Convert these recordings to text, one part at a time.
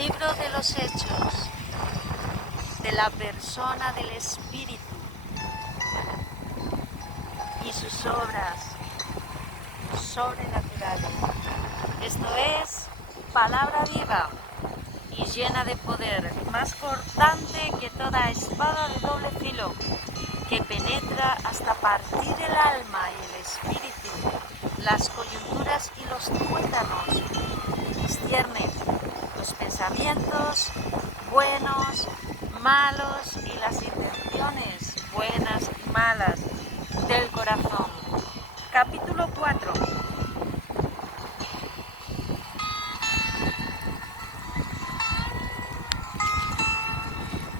Libro de los Hechos, de la persona del Espíritu y sus obras sobrenaturales. Esto es palabra viva y llena de poder, más cortante que toda espada de doble filo, que penetra hasta partir el alma y el espíritu, las coyunturas y los tuétanos, discierne los pensamientos buenos, malos y las intenciones buenas y malas del corazón. Capítulo 4.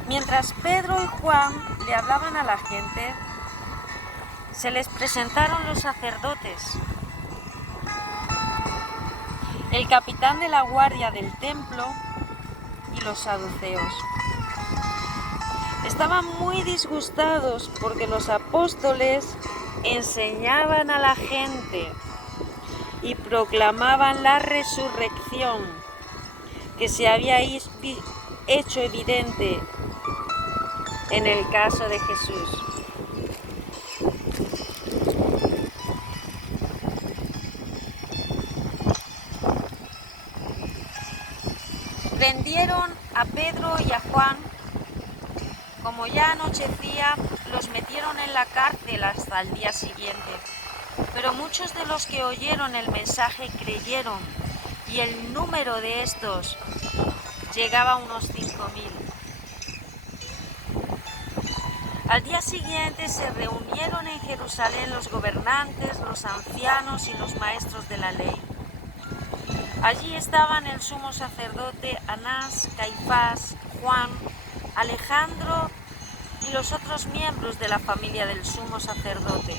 Mientras Pedro y Juan le hablaban a la gente, se les presentaron los sacerdotes, el capitán de la guardia del templo y los saduceos. Estaban muy disgustados porque los apóstoles enseñaban a la gente y proclamaban la resurrección que se había hecho evidente en el caso de Jesús. Prendieron a Pedro y a Juan. Como ya anochecía, los metieron en la cárcel hasta el día siguiente. Pero muchos de los que oyeron el mensaje creyeron, y el número de estos llegaba a unos 5.000. Al día siguiente se reunieron en Jerusalén los gobernantes, los ancianos y los maestros de la ley. Allí estaban el sumo sacerdote Anás, Caifás, Juan, Alejandro y los otros miembros de la familia del sumo sacerdote.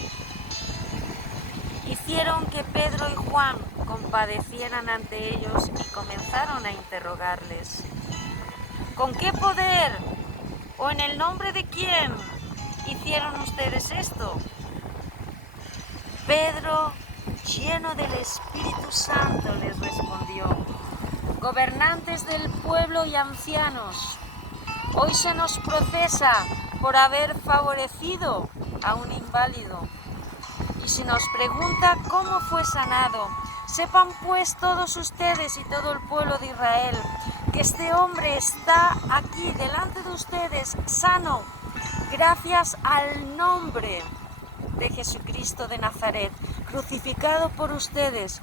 Hicieron que Pedro y Juan compadecieran ante ellos y comenzaron a interrogarles. ¿Con qué poder o en el nombre de quién hicieron ustedes esto? Pedro, lleno del Espíritu Santo, les respondió: gobernantes del pueblo y ancianos, hoy se nos procesa por haber favorecido a un inválido. Y si nos pregunta cómo fue sanado, sepan pues todos ustedes y todo el pueblo de Israel que este hombre está aquí delante de ustedes sano, gracias al nombre de Jesucristo de Nazaret, crucificado por ustedes,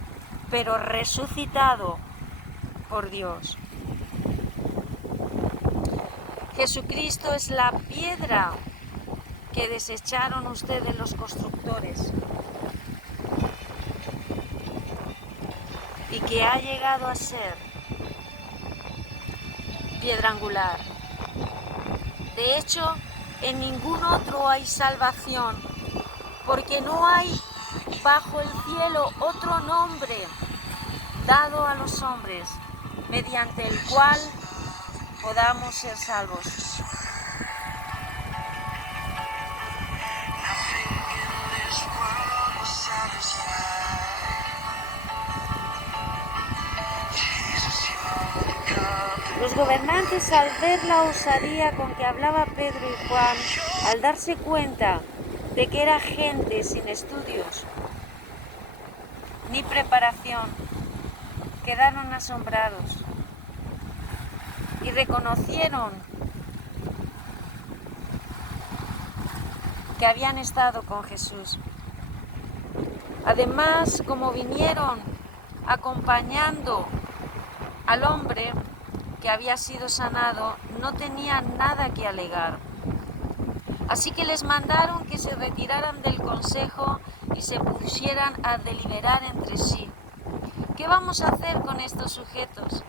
pero resucitado por Dios. Jesucristo es la piedra que desecharon ustedes los constructores y que ha llegado a ser piedra angular. De hecho, en ningún otro hay salvación, porque no hay bajo el cielo otro nombre dado a los hombres mediante el cual podamos ser salvos. Los gobernantes, al ver la osadía con que hablaba Pedro y Juan, al darse cuenta de que era gente sin estudios ni preparación, quedaron asombrados y reconocieron que habían estado con Jesús. Además, como vinieron acompañando al hombre que había sido sanado, no tenían nada que alegar. Así que les mandaron que se retiraran del consejo y se pusieran a deliberar entre sí. ¿Qué vamos a hacer con estos sujetos?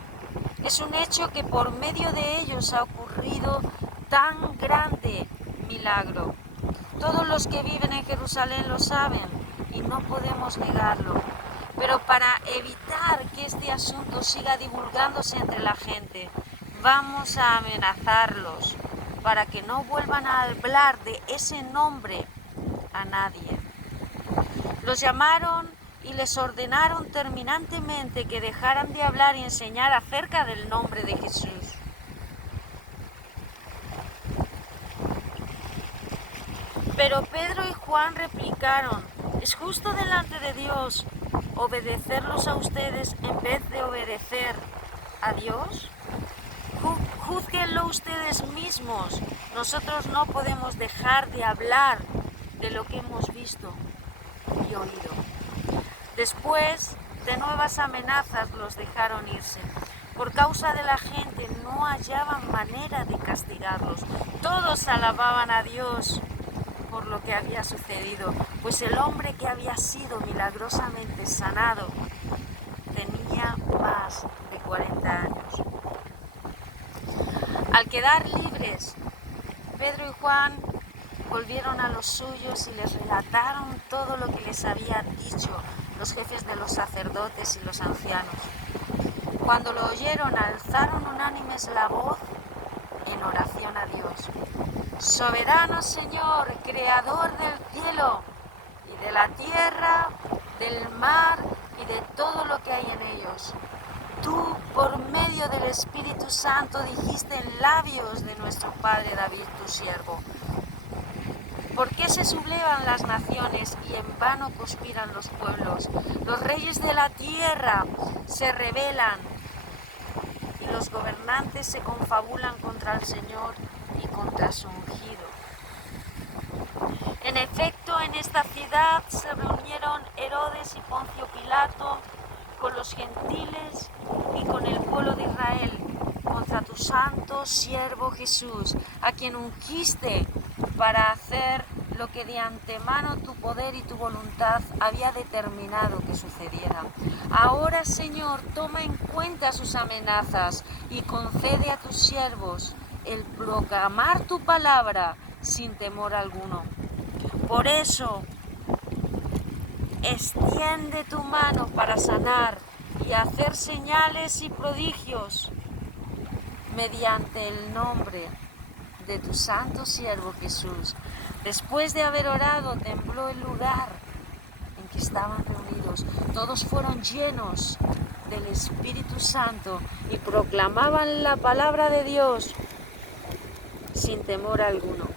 Es un hecho que por medio de ellos ha ocurrido tan grande milagro. Todos los que viven en Jerusalén lo saben y no podemos negarlo. Pero para evitar que este asunto siga divulgándose entre la gente, vamos a amenazarlos para que no vuelvan a hablar de ese nombre a nadie. Los llamaron y les ordenaron terminantemente que dejaran de hablar y enseñar acerca del nombre de Jesús. Pero Pedro y Juan replicaron: ¿es justo delante de Dios obedecerlos a ustedes en vez de obedecer a Dios? Júzguenlo ustedes mismos. Nosotros no podemos dejar de hablar de lo que hemos visto y oído. Después de nuevas amenazas los dejaron irse. Por causa de la gente no hallaban manera de castigarlos. Todos alababan a Dios por lo que había sucedido, pues el hombre que había sido milagrosamente sanado tenía más de 40 años. Al quedar libres, Pedro y Juan volvieron a los suyos y les relataron todo lo que les habían dicho los jefes de los sacerdotes y los ancianos. Cuando lo oyeron, alzaron unánimes la voz en oración a Dios. Soberano Señor, Creador del cielo y de la tierra, del mar y de todo lo que hay en ellos. Tú, por medio del Espíritu Santo, dijiste en labios de nuestro padre David, tu siervo: ¿por qué se sublevan las naciones y en vano conspiran los pueblos? Los reyes de la tierra se rebelan y los gobernantes se confabulan contra el Señor y contra su ungido. En efecto, en esta ciudad se reunieron Herodes y Poncio Pilato con los gentiles y con el pueblo de Israel contra tu santo siervo Jesús, a quien ungiste para hacer lo que de antemano tu poder y tu voluntad había determinado que sucediera. Ahora, Señor, toma en cuenta sus amenazas y concede a tus siervos el proclamar tu palabra sin temor alguno. Por eso, extiende tu mano para sanar y hacer señales y prodigios mediante el nombre de tu santo siervo Jesús. Después de haber orado, tembló el lugar en que estaban reunidos. Todos fueron llenos del Espíritu Santo y proclamaban la palabra de Dios sin temor alguno.